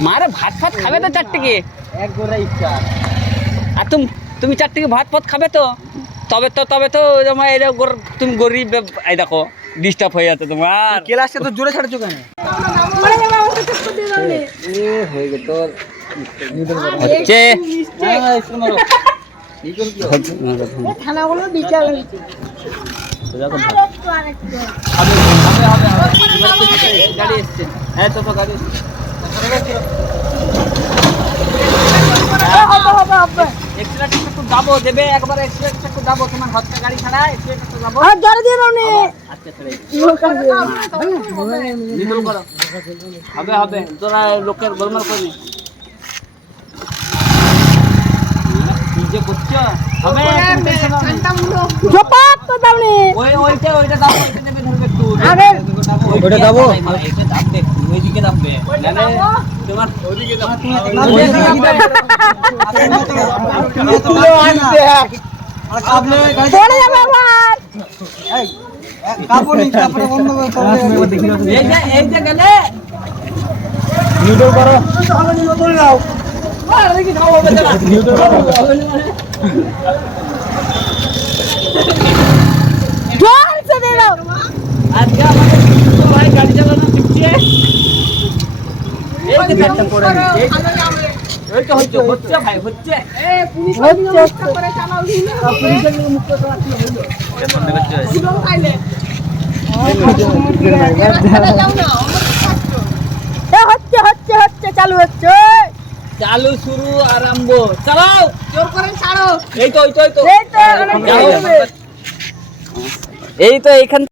মারে ভাত ফাত খাবে তো চারটিকে এক গোড়া ইচ্ছা আর তুমি তুমি চারটিকে ভাত ফাত খাবে তো? তবে তো তবে তো তোমার এই তুমি গরিব এই দেখো ডিস্টার্ব হয়ে যাচ্ছে তোমার। ক্লাসটা তো জোরে ছাড়ছো কেন? হয়ে গেল হচ্ছে। হ্যাঁ, থানাগুলো বিচার হয়েছে। হ্যাঁ তো গাড়ি একটু দাবো একবার একটু দাবো তোমার হাতটা গাড়ি ছাড়া একটু দিয়ে দাও নি। আচ্ছা হবে হবে তোরা লোকের গোলমাল করবি কি যে করছ হবে জপাত তো দাও। ওইটা ওইটা দাও। ওইটা দেবে ওইদিকে দাববে নালে তোমার ওইদিকে দাববে পড়ে যাবে আবার এই যে এই যে গেলে জোর সে দিয়ে দাও আজকে আমাদের বিষ্ণু ভাই গাড়ি চালানো শিখছে এই যে চারটা পড়ে এই এই তো হচ্ছে হচ্ছে ভাই হচ্ছে। হচ্ছে হচ্ছে হচ্ছে চালু হচ্ছে চালু শুরু আরম্ভ। চালাও! জোর করে ছাড়ো। এই তো এই তো এই তো। এই তো এইখান